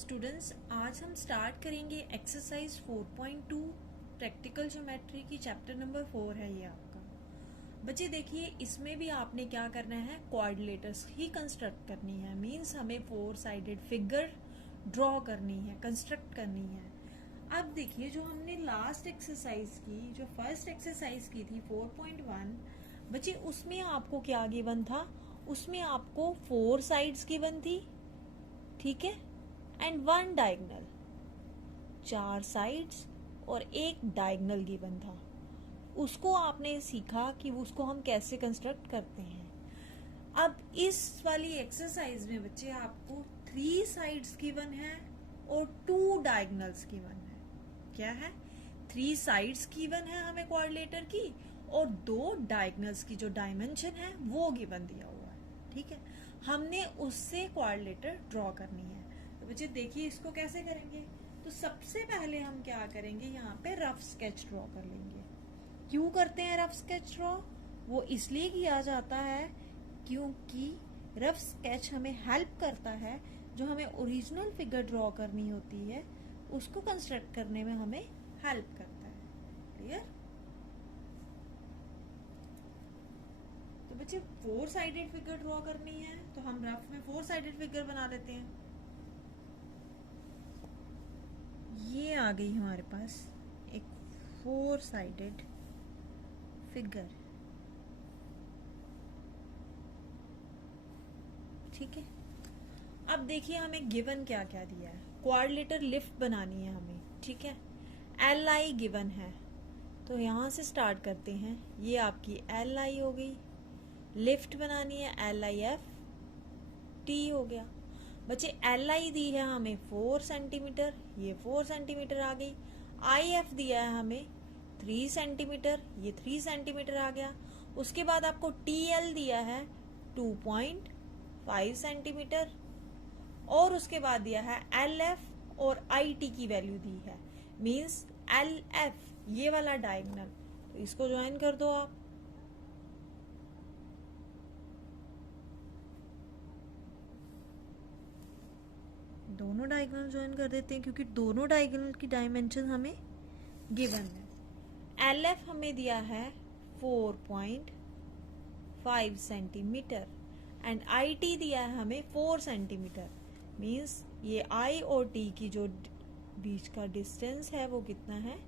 Students, आज हम start करेंगे एक्सरसाइज 4.2 प्रैक्टिकल ज्योमेट्री की चैप्टर नंबर 4 है ये आपका। बच्चे देखिए, इसमें भी आपने क्या करना है, कोऑर्डिनेटर्स ही कंस्ट्रक्ट करनी है। मींस हमें 4 साइडेड फिगर ड्रॉ करनी है, कंस्ट्रक्ट करनी है। अब देखिए, जो हमने लास्ट एक्सरसाइज की, जो फर्स्ट एक्सरसाइज की थी 4.1, बच्चे उसमें आपको क्या गिवन था? उसमें आपको 4 साइड्स गिवन थी, ठीक है, एंड 1 डायगनल। 4 साइड्स और एक डायगनल गिवन था। उसको आपने सीखा कि उसको हम कैसे कंस्ट्रक्ट करते हैं। अब इस वाली एक्सरसाइज में बच्चे आपको 3 साइड्स गिवन है और 2 डायगनल्स गिवन है। क्या है? 3 साइड्स गिवन है हमें कोऑर्डिनेटर की, और 2 डायगनल्स की जो डायमेंशन है वो गिवन दिया हुआ है। ठीक है, हमने उससे कोऑर्डिनेटर ड्रॉ करनी है। तो बच्चे देखिए, इसको कैसे करेंगे। तो सबसे पहले हम क्या करेंगे, यहाँ पे रफ स्केच ड्रॉ कर लेंगे। क्यों करते हैं रफ स्केच ड्रॉ? वो इसलिए किया जाता है क्योंकि रफ स्केच हमें हेल्प करता है, जो हमें ओरिजिनल फिगर ड्रॉ करनी होती है उसको कंस्ट्रक्ट करने में हमें हेल्प करता है। क्लियर? तो बच्चे 4 साइडेड फिगर ड्रॉ करनी है, तो हम रफ में 4 साइडेड फिगर बना लेते हैं। ये आ गई हमारे पास एक 4 साइडेड फिगर। ठीक है, अब देखिए हमें गिवन क्या क्या दिया है। कोऑर्डिनेटर लिफ्ट बनानी है हमें, ठीक है। एल आई गिवन है, तो यहां से स्टार्ट करते हैं। ये आपकी एल आई हो गई। लिफ्ट बनानी है, एल आई एफ टी हो गया। बच्चे एल आई दी है हमें 4 सेंटीमीटर, ये 4 सेंटीमीटर आ गई। आई एफ दिया है हमें 3 सेंटीमीटर, ये 3 सेंटीमीटर आ गया। उसके बाद आपको टी एल दिया है 2.5 सेंटीमीटर, और उसके बाद दिया है एल एफ और आई टी की वैल्यू दी है। मीन्स एल एफ ये वाला डायगोनल, तो इसको ज्वाइन कर दो आप। दोनों डायगोनल ज्वाइन कर देते हैं क्योंकि दोनों डायगोनल की डायमेंशन हमें गिवन है। एल एफ हमें दिया है 4.5 सेंटीमीटर एंड आई टी दिया है हमें 4 सेंटीमीटर। मीन्स ये आई और टी की जो बीच का डिस्टेंस है वो कितना है?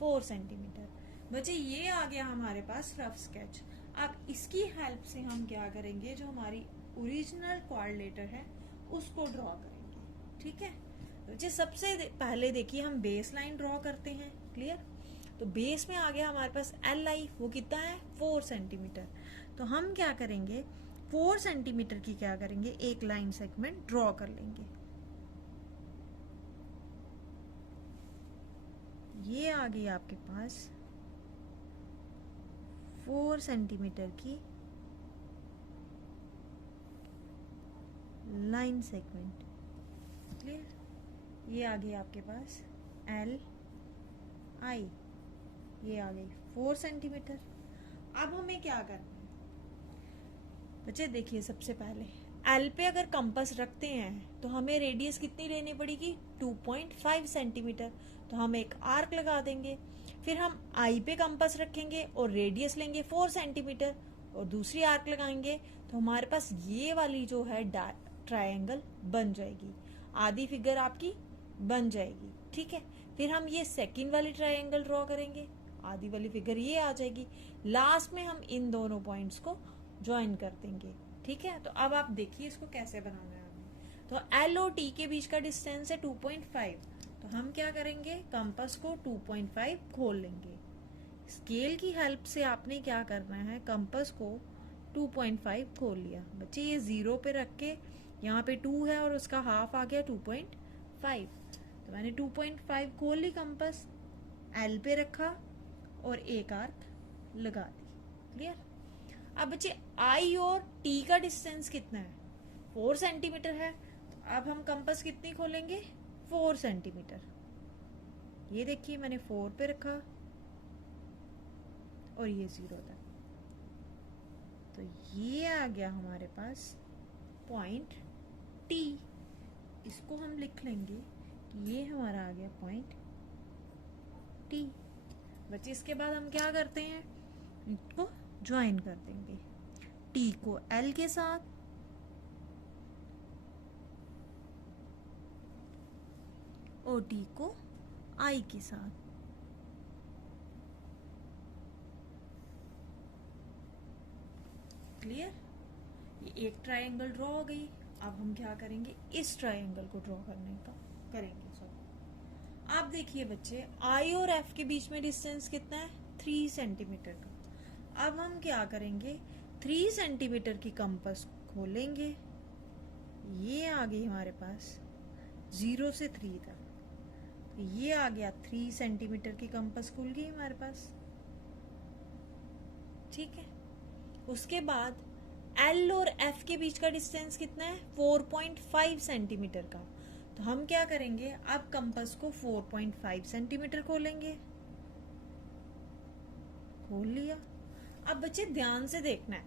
4 सेंटीमीटर। बच्चे ये आ गया हमारे पास रफ स्केच। अब इसकी हेल्प से हम क्या करेंगे, जो हमारी ओरिजिनल कोऑर्डिनेटर है उसको ड्रॉ करेंगे। ठीक है, बच्चे सबसे पहले देखिए हम बेस लाइन ड्रॉ करते हैं। क्लियर? तो बेस में आ गया हमारे पास एल आई, वो कितना है? 4 सेंटीमीटर। तो हम क्या करेंगे, 4 सेंटीमीटर की क्या करेंगे, एक लाइन सेगमेंट ड्रॉ कर लेंगे। ये आ गई आपके पास 4 सेंटीमीटर की लाइन सेगमेंट। क्लियर? ये आ गई आपके पास एल आई, ये आ गई 4 सेंटीमीटर। अब हमें क्या करना है बच्चे, देखिए सबसे पहले एल पे अगर कंपास रखते हैं तो हमें रेडियस कितनी लेनी पड़ेगी? 2.5 सेंटीमीटर। तो हम एक आर्क लगा देंगे। फिर हम आई पे कंपास रखेंगे और रेडियस लेंगे 4 सेंटीमीटर और दूसरी आर्क लगाएंगे, तो हमारे पास ये वाली जो है ट्रायंगल बन जाएगी। आधी फिगर आपकी बन जाएगी। ठीक है, फिर हम ये सेकंड वाली ट्रायंगल ड्रॉ करेंगे, आधी वाली फिगर ये आ जाएगी। लास्ट में हम इन दोनों पॉइंट्स को ज्वाइन कर देंगे। ठीक है, तो अब आप देखिए इसको कैसे बनाना है हमें। तो एल और टी के बीच का डिस्टेंस है 2.5, तो हम क्या करेंगे, कंपास को 2.5 खोल लेंगे। स्केल की हेल्प से आपने क्या करना है, कंपास को 2.5 खोल लिया। बच्चे ये 0 पे रख के, यहाँ पे 2 है और उसका हाफ आ गया 2.5, तो मैंने 2.5 खोल ली, कंपास एल पे रखा और एक आर्क लगा दी। क्लियर? अब बच्चे आई और टी का डिस्टेंस कितना है? 4 सेंटीमीटर है। तो अब हम कंपास कितनी खोलेंगे? 4 सेंटीमीटर। ये देखिए मैंने 4 पे रखा और ये 0 था, तो ये आ गया हमारे पास पॉइंट टी। इसको को हम लिख लेंगे कि ये हमारा आ गया पॉइंट टी। बच्चे इसके बाद हम क्या करते हैं, इसको ज्वाइन कर देंगे, टी को एल के साथ और टी को आई के साथ। क्लियर? ये एक ट्रायंगल ड्रॉ हो गई। अब हम क्या करेंगे, इस ट्रायंगल को ड्रॉ करेंगे। आप देखिए बच्चे, आई और एफ के बीच में डिस्टेंस कितना है, 3 सेंटीमीटर का। अब हम क्या करेंगे, 3 सेंटीमीटर की कंपास खोलेंगे। ये आ गई हमारे पास 0 से 3 तक, ये आ गया 3 सेंटीमीटर की कंपास खुल गई हमारे पास। ठीक है, उसके बाद एल और एफ के बीच का डिस्टेंस कितना है, 4.5 सेंटीमीटर का। तो हम क्या करेंगे, अब कंपास को 4.5 सेंटीमीटर खोलेंगे। खोल लिया। अब बच्चे ध्यान से देखना है,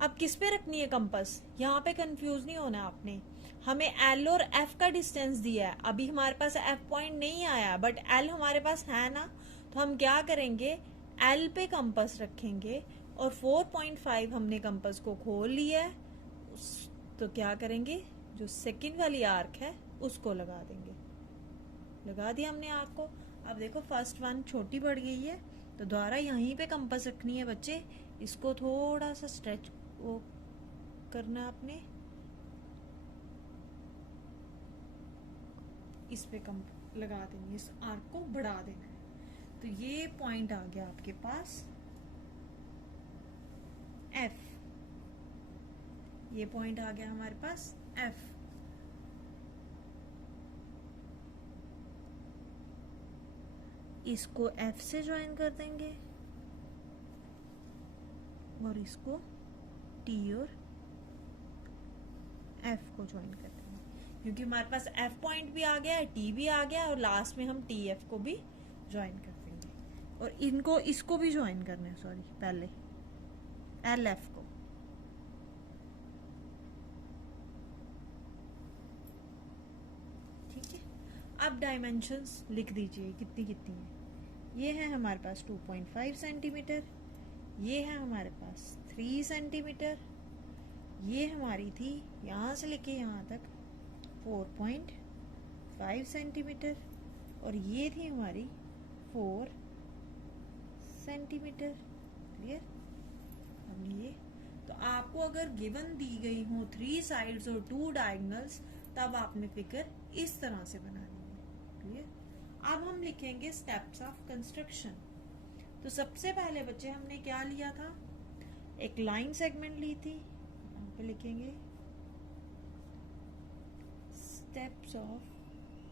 अब किस पे रखनी है कंपास, यहाँ पे कंफ्यूज नहीं होना आपने। हमें एल और एफ का डिस्टेंस दिया है, अभी हमारे पास एफ पॉइंट नहीं आया, बट एल हमारे पास है ना। तो हम क्या करेंगे, एल पे कंपास रखेंगे और 4.5 हमने कंपास को खोल लिया है। तो क्या करेंगे, जो सेकंड वाली आर्क है उसको लगा देंगे। लगा दिया हमने आर्क को। अब देखो फर्स्ट वन छोटी पड़ गई है, तो दोबारा यहीं पे कंपास रखनी है बच्चे। इसको थोड़ा सा स्ट्रेच वो करना आपने, इस पे लगा देंगे, इस आर्क को बढ़ा देना है। तो ये पॉइंट आ गया आपके पास F। ये पॉइंट आ गया हमारे पास F। इसको F से ज्वाइन कर देंगे और इसको T और F को ज्वाइन कर देंगे, क्योंकि हमारे पास F पॉइंट भी आ गया है, T भी आ गया, और लास्ट में हम TF को भी ज्वाइन कर देंगे। और इनको इसको भी ज्वाइन करना है, सॉरी, पहले LF को। ठीक है, अब डायमेंशंस लिख दीजिए कितनी कितनी है। ये है हमारे पास 2.5 सेंटीमीटर, ये है हमारे पास 3 सेंटीमीटर, ये हमारी थी यहाँ से लेके यहाँ तक 4.5 सेंटीमीटर, और ये थी हमारी 4 सेंटीमीटर। क्लियर? अब ये तो आपको अगर गिवन दी गई हो 3 साइड्स और 2 डायगोनल्स, तब आपने फिगर इस तरह से बनानी है। क्लियर? अब हम लिखेंगे स्टेप्स ऑफ कंस्ट्रक्शन। तो सबसे पहले बच्चे हमने क्या लिया था, एक लाइन सेगमेंट ली थी। यहाँ पे लिखेंगे स्टेप्स ऑफ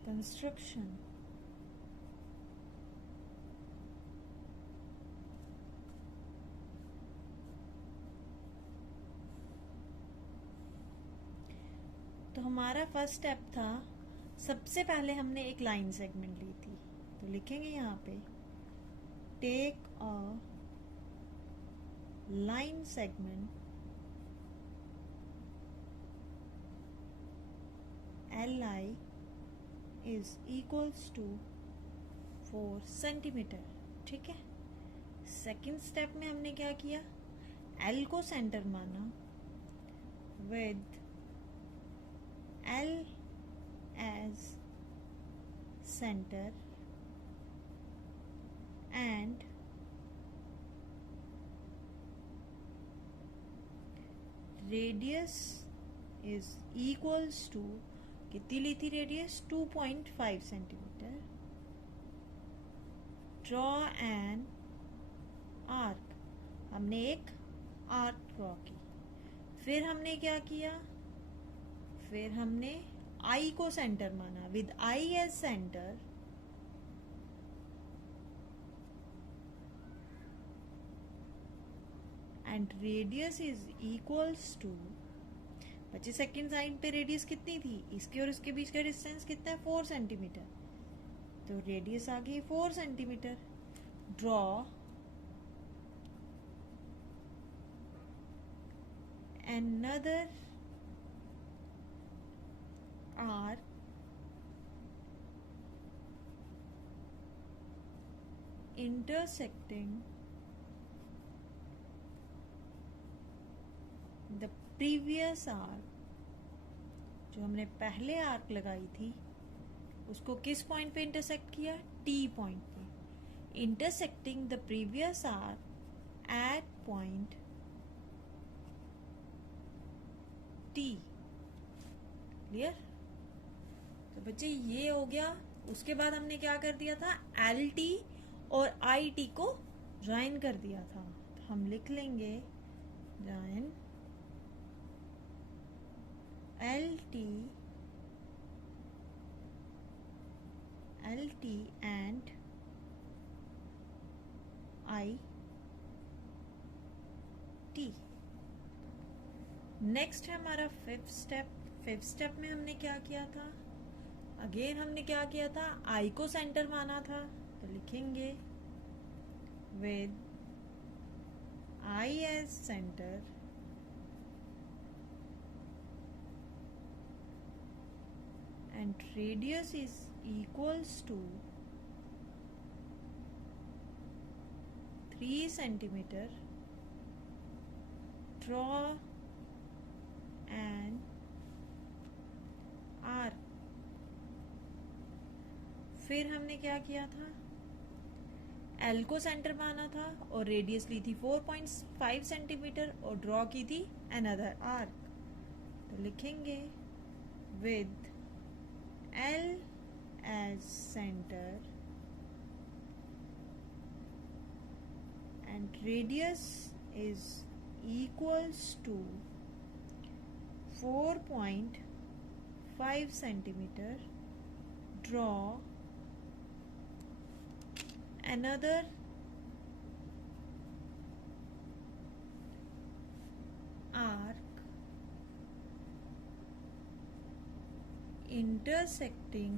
कंस्ट्रक्शन। तो हमारा फर्स्ट स्टेप था, सबसे पहले हमने एक लाइन सेगमेंट ली थी। तो लिखेंगे यहाँ पे take a line segment LI is equals to 4 centimetre. ठीक है, सेकेंड स्टेप में हमने क्या किया, L को सेंटर माना with L as center and radius is equals to, कितनी ली थी radius, 2.5 centimetre. Draw an arc, हमने एक आर्क ड्रॉ की। फिर हमने क्या किया, फिर हमने आई को सेंटर माना with I as centre and radius is equals to, बच्चे सेकेंड साइड पे रेडियस कितनी थी, इसके और इसके बीच का डिस्टेंस कितना है, 4 सेंटीमीटर। तो रेडियस आ गई 4 centimetre. Draw another arc intersecting the previous arc, जो हमने पहले आर्क लगाई थी उसको किस पॉइंट पे इंटरसेक्ट किया? T पॉइंट पे. Intersecting the previous arc at point T. Clear? तो बच्चे ये हो गया. उसके बाद हमने क्या कर दिया था? LT और IT को ज्वाइन कर दिया था. तो हम लिख लेंगे join LT and IT. Next है हमारा फिफ्थ स्टेप. फिफ्थ स्टेप में हमने क्या किया था? अगेन हमने क्या किया था? आई को सेंटर माना था. तो लिखेंगे with I as centre and radius is equals to 3 centimeter. Draw an arc. फिर हमने क्या किया था? L को सेंटर माना था और रेडियस ली थी 4.5 सेंटीमीटर और ड्रॉ की थी अनदर आर्क. तो लिखेंगे with L as centre and radius is equals to 4.5 centimeter. Draw another arc intersecting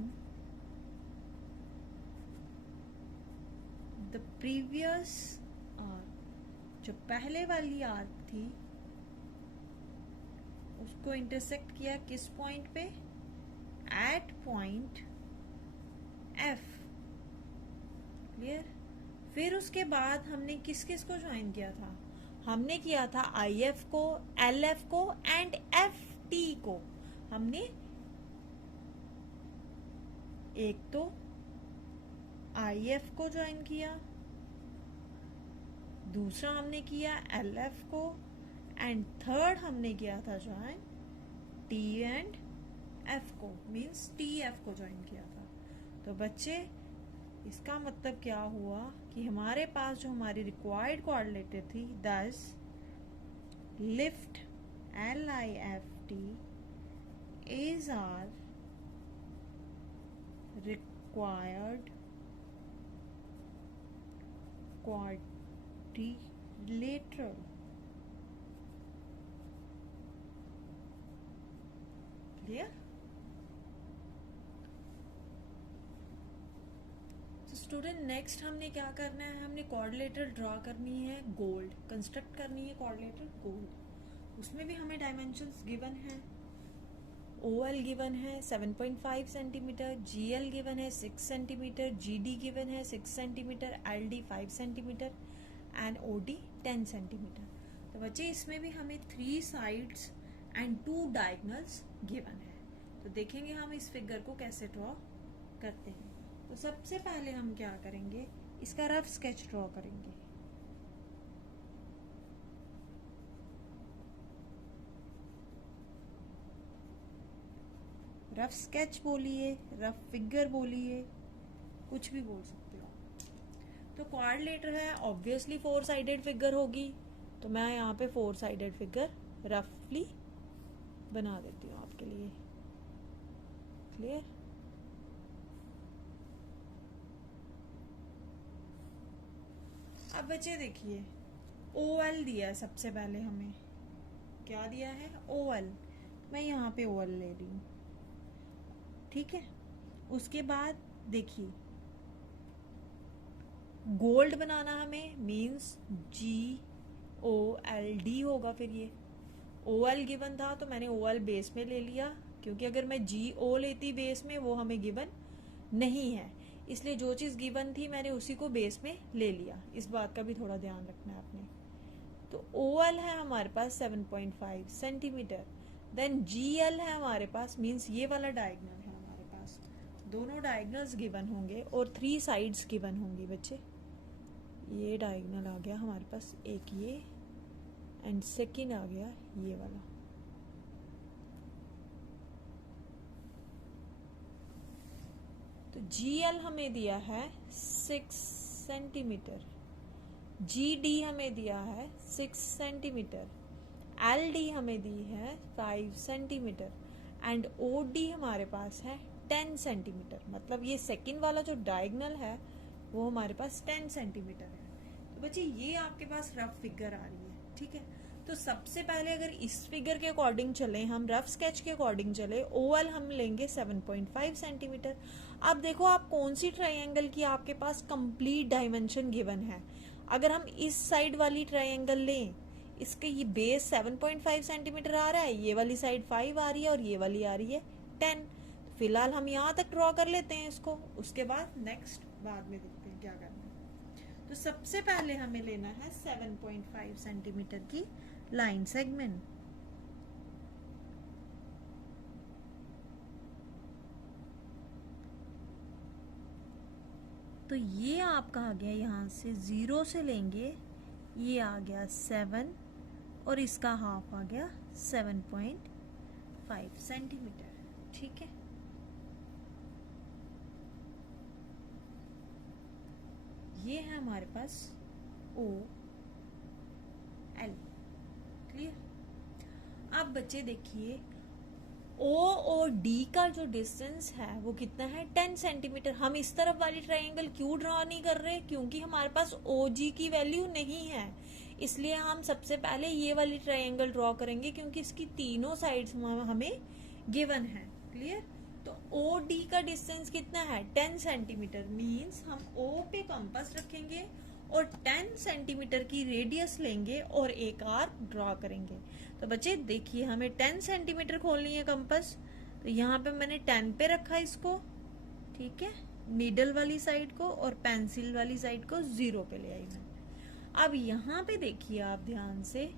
the previous arc. जो पहले वाली आर्क थी उसको इंटरसेक्ट किया किस पॉइंट पे? At point F. क्लियर? फिर उसके बाद हमने किस किस को ज्वाइन किया था? हमने किया था IF को, LF को एंड FT को. हमने एक तो IF को ज्वाइन किया, दूसरा हमने किया LF को एंड थर्ड हमने किया था ज्वाइन T एंड F को. मीन्स TF को ज्वाइन किया था. तो बच्चे इसका मतलब क्या हुआ कि हमारे पास जो हमारी रिक्वायर्ड कोऑर्डिनेटर थी, this lift LIFT is our required quadrilateral. Clear? तो स्टूडेंट नेक्स्ट हमने क्या करना है? हमने कोऑर्डिनेटर ड्रॉ करनी है गोल्ड, कंस्ट्रक्ट करनी है कोऑर्डिनेटर गोल्ड. उसमें भी हमें डायमेंशंस गिवन है. OL गिवन है 7.5 सेंटीमीटर, GL गिवन है 6 सेंटीमीटर, GD गिवन है 6 centimetre, LD 5 centimetre and OD 10 centimetre. तो बच्चे इसमें भी हमें 3 साइड्स एंड 2 डायगोनल्स गिवन है. तो देखेंगे हम इस फिगर को कैसे ड्रॉ करते हैं. तो सबसे पहले हम क्या करेंगे? इसका रफ स्केच ड्रॉ करेंगे. रफ स्केच बोलिए, रफ फिगर बोलिए, कुछ भी बोल सकते हो. तो क्वाड्रिलेटर है, ऑब्वियसली 4 साइडेड फिगर होगी. तो मैं यहाँ पे 4 साइडेड फिगर रफली बना देती हूँ आपके लिए. क्लियर? अब बच्चे देखिए, OL दिया है. सबसे पहले हमें क्या दिया है? OL. मैं यहाँ पे OL ले रही हूँ. ठीक है. उसके बाद देखिए, गोल्ड बनाना हमें, मींस GOLD होगा. फिर ये OL गिवन था तो मैंने OL बेस में ले लिया, क्योंकि अगर मैं GO लेती बेस में वो हमें गिवन नहीं है. इसलिए जो चीज़ गिवन थी मैंने उसी को बेस में ले लिया। इस बात का भी थोड़ा ध्यान रखना है आपने। तो OL है हमारे पास 7.5 सेंटीमीटर, देन GL है हमारे पास, मीन्स ये वाला डायगनल है हमारे पास, दोनों डायगनल्स गिवन होंगे और 3 साइड्स गिवन होंगी बच्चे। ये डायगनल आ गया हमारे पास एक ये, एंड सेकंड आ गया ये वाला। तो GL हमें दिया है 6 सेंटीमीटर, GD हमें दिया है 6 सेंटीमीटर, LD हमें दी है 5 सेंटीमीटर, एंड OD हमारे पास है 10 सेंटीमीटर। मतलब ये सेकंड वाला जो डायगनल है वो हमारे पास 10 सेंटीमीटर है। तो बच्चे ये आपके पास रफ फिगर आ रही है, ठीक है। तो सबसे पहले अगर इस फिगर के अकॉर्डिंग चले, हम रफ स्केच के अकॉर्डिंग चले, OL हम लेंगे 7.5 सेंटीमीटर। अब देखो आप कौन सी ट्रायंगल की आपके पास कंप्लीट डायमेंशन गिवन है। अगर हम इस साइड वाली ट्रायंगल लें, इसके ये बेस 7.5 सेंटीमीटर आ रहा है, ये वाली साइड 5 आ रही है और ये वाली आ रही है 10। तो फिलहाल हम यहाँ तक ड्रॉ कर लेते हैं इसको, उसके बाद नेक्स्ट बाद में देखते हैं क्या करना है। तो सबसे पहले हमें लेना है 7.5 सेंटीमीटर की लाइन सेगमेंट। तो ये आपका आ गया, यहाँ से 0 से लेंगे, ये आ गया 7 और इसका हाफ आ गया 7.5 सेंटीमीटर, ठीक है। ये है हमारे पास OL, क्लियर। अब बच्चे देखिए O और D का जो डिस्टेंस है वो कितना है 10 सेंटीमीटर। हम इस तरफ वाली ट्रायंगल क्यों ड्रॉ नहीं कर रहे, क्योंकि हमारे पास OG की वैल्यू नहीं है, इसलिए हम सबसे पहले ये वाली ट्रायंगल ड्रॉ करेंगे क्योंकि इसकी तीनों साइड्स हमें गिवन है, क्लियर। तो OD का डिस्टेंस कितना है 10 सेंटीमीटर, मीन्स हम O पे कंपास रखेंगे और 10 सेंटीमीटर की रेडियस लेंगे और एक आर्क ड्रॉ करेंगे। तो बच्चे देखिए हमें 10 सेंटीमीटर खोलनी है कंपास, तो यहाँ पे मैंने 10 पे रखा इसको, ठीक है, नीडल वाली साइड को, और पेंसिल वाली साइड को 0 पे ले आई मैं। अब यहाँ पे देखिए आप ध्यान से,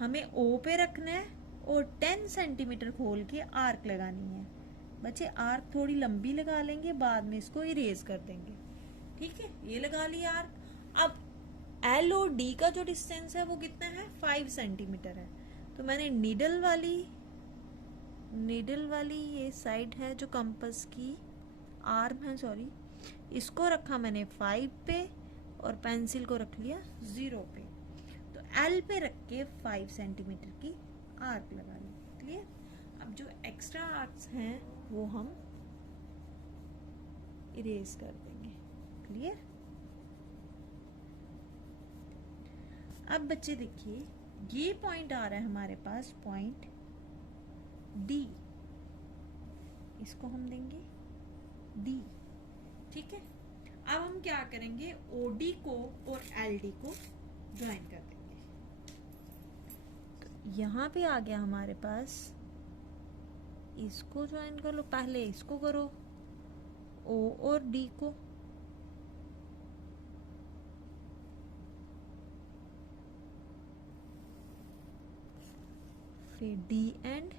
हमें O पे रखना है और 10 सेंटीमीटर खोल के आर्क लगानी है। बच्चे आर्क थोड़ी लंबी लगा लेंगे, बाद में इसको इरेज कर देंगे, ठीक है। ये लगा लिया आर्क। अब L और D का जो डिस्टेंस है वो कितना है 5 सेंटीमीटर है। तो मैंने नीडल वाली ये साइड है जो कंपास की आर्म है, सॉरी, इसको रखा मैंने 5 पे और पेंसिल को रख लिया 0 पे। तो L पे रख के 5 सेंटीमीटर की आर्क लगा ली, क्लियर। अब जो एक्स्ट्रा आर्क्स हैं वो हम इरेज कर देंगे, क्लियर। अब बच्चे देखिए ये पॉइंट आ रहा है हमारे पास, पॉइंट D, इसको हम देंगे D, ठीक है। अब हम क्या करेंगे, OD को और LD को ज्वाइन कर देंगे। तो यहाँ पे आ गया हमारे पास, इसको ज्वाइन कर लो, पहले इसको करो O और D को, फिर D एंड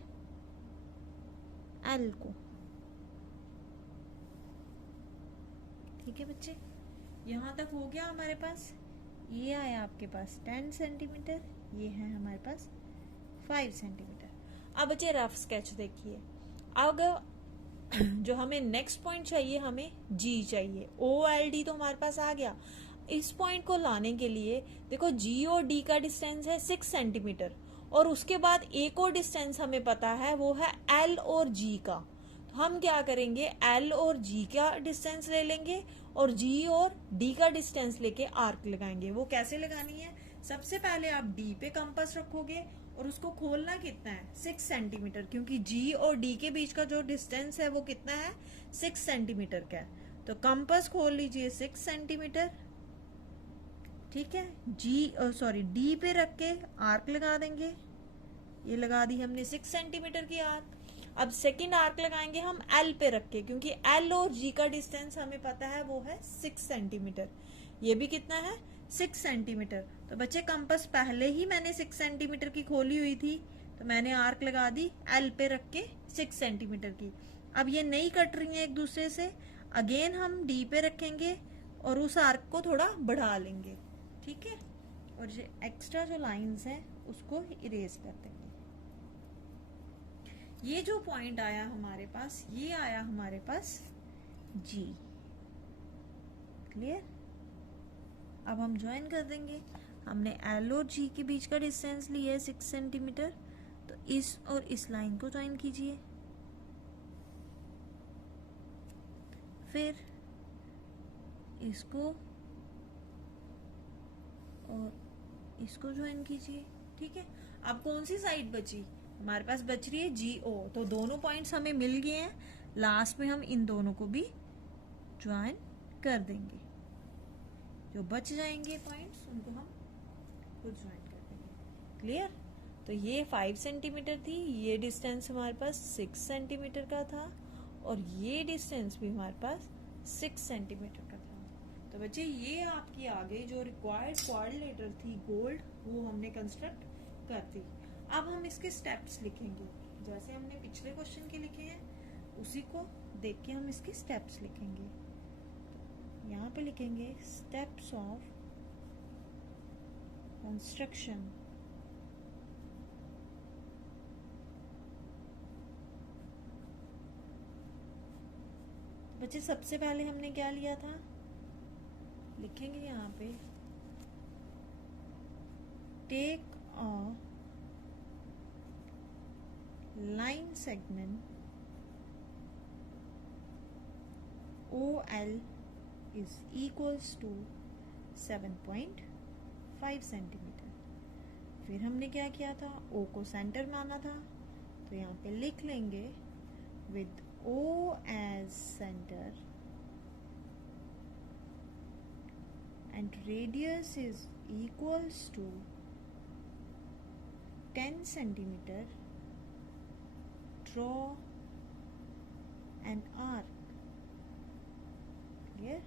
L को, ठीक है बच्चे। यहाँ तक हो गया हमारे पास। ये आया आपके पास 10 सेंटीमीटर, ये है हमारे पास 5 सेंटीमीटर। अब बच्चे रफ स्केच देखिए। अब जो हमें नेक्स्ट पॉइंट चाहिए, हमें G चाहिए। OLD तो हमारे पास आ गया। इस पॉइंट को लाने के लिए देखो G और D का डिस्टेंस है 6 सेंटीमीटर, और उसके बाद एक और डिस्टेंस हमें पता है वो है L और G का। तो हम क्या करेंगे, L और G का डिस्टेंस ले लेंगे और G और D का डिस्टेंस लेके आर्क लगाएंगे। वो कैसे लगानी है, सबसे पहले आप D पे कंपास रखोगे और उसको खोलना कितना है 6 सेंटीमीटर, क्योंकि G और D के बीच का जो डिस्टेंस है वो कितना है 6 सेंटीमीटर का है। तो कंपास खोल लीजिए 6 सेंटीमीटर, ठीक है। D पे रख के आर्क लगा देंगे। ये लगा दी हमने 6 सेंटीमीटर की आर्क। अब सेकेंड आर्क लगाएंगे हम एल पे रख के, क्योंकि एल और जी का डिस्टेंस हमें पता है वो है 6 सेंटीमीटर। ये भी कितना है? 6 सेंटीमीटर। तो बच्चे कंपास पहले ही मैंने 6 सेंटीमीटर की खोली हुई थी, तो मैंने आर्क लगा दी एल पे रख के 6 सेंटीमीटर की। अब ये नहीं कट रही है एक दूसरे से, अगेन हम डी पे रखेंगे और उस आर्क को थोड़ा बढ़ा लेंगे, ठीक है। और ये एक्स्ट्रा जो लाइंस हैं उसको इरेज कर देंगे। ये जो पॉइंट आया हमारे पास, ये आया हमारे पास जी। क्लियर? अब हम ज्वाइन कर देंगे। हमने एल और जी के बीच का डिस्टेंस लिया है 6 सेंटीमीटर, तो इस और इस लाइन को ज्वाइन कीजिए। फिर इसको और इसको ज्वाइन कीजिए, ठीक है। अब कौन सी साइड बची? हमारे पास बच रही है जी ओ, तो दोनों पॉइंट्स हमें मिल गए हैं। लास्ट में हम इन दोनों को भी ज्वाइन कर देंगे। जो बच जाएंगे पॉइंट्स उनको हम खुद ज्वाइन कर देंगे। क्लियर? तो ये 5 सेंटीमीटर थी, ये डिस्टेंस हमारे पास 6 सेंटीमीटर का था, और ये डिस्टेंस भी हमारे पास 6 सेंटीमीटर का था। तो बच्चे ये आपकी आ गई जो रिक्वायर्ड कोऑर्डिनेटर थी गोल्ड, वो हमने कंस्ट्रक्ट कर दी। अब हम इसके स्टेप्स लिखेंगे, जैसे हमने पिछले क्वेश्चन के लिखे हैं उसी को देख के हम इसके स्टेप्स लिखेंगे। यहाँ पे लिखेंगे स्टेप्स ऑफ कंस्ट्रक्शन। बच्चे सबसे पहले हमने क्या लिया था, लिखेंगे यहाँ पे take a line segment OL is equals to 7.5 centimetre. फिर हमने क्या किया था, O को सेंटर माना था, तो यहाँ पे लिख लेंगे with O as center and radius is equals to 10 centimetre, draw an arc। Clear?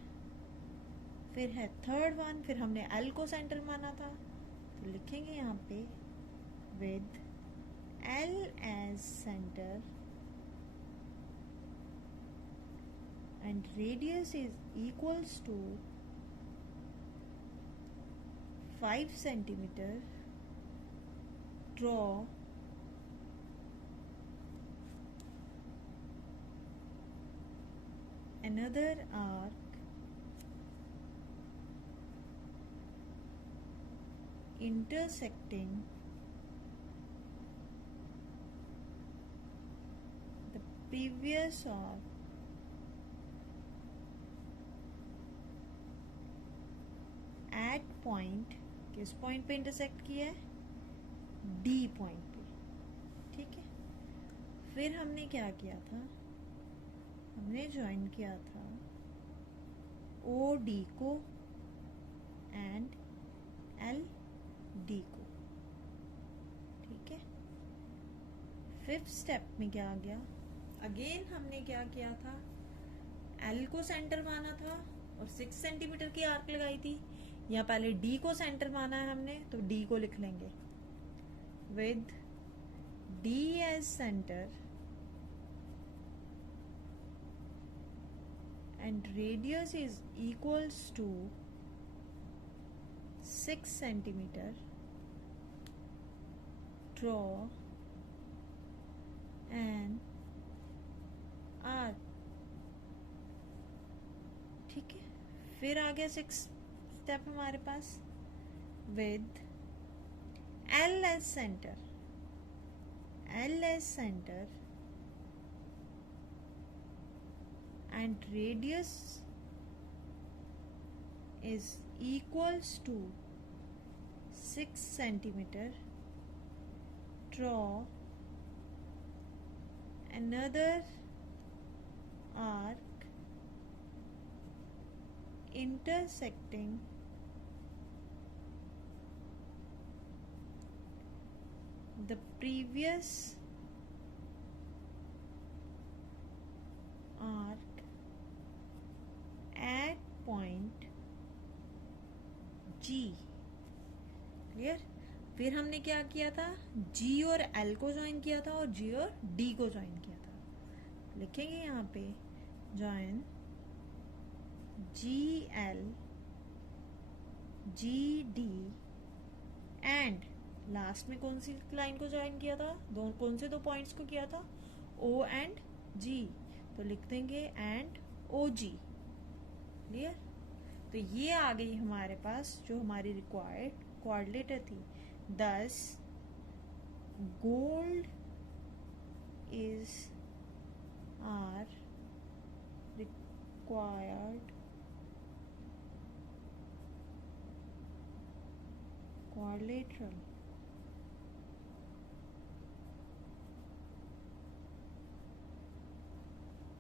फिर है थर्ड वन, फिर हमने L को सेंटर माना था, तो लिखेंगे यहाँ पे with L as center and radius is equals to 5 centimetre, draw another arc intersecting the previous arc at point, किस पॉइंट पे इंटरसेक्ट किया है? D पॉइंट पे, ठीक है। फिर हमने क्या किया था, हमने ज्वाइन किया था OD को एंड LD को, ठीक है। फिफ्थ स्टेप में क्या आ गया, अगेन हमने क्या किया था, L को सेंटर माना था और 6 सेंटीमीटर की आर्क लगाई थी। यहाँ पहले D को सेंटर माना है हमने, तो D को लिख लेंगे with D as center and radius is equals to 6 centimeter, draw an arc, ठीक है। फिर आ गया 6 स्टेप हमारे पास with L as center, L as center and radius is equals to 6 centimeter, draw another arc intersecting the previous G। Clear. फिर हमने क्या किया था, G और L को ज्वाइन किया था और G और D को ज्वाइन किया था। लिखेंगे यहाँ पे join GL GD and last में कौन सी लाइन को ज्वाइन किया था, कौन से दो पॉइंट्स को किया था, O एंड G। तो लिख देंगे एंड OG। क्लियर। तो ये आ गई हमारे पास जो हमारी रिक्वायर्ड क्वाड्रिलेटर थी। This gold is our required quadrilateral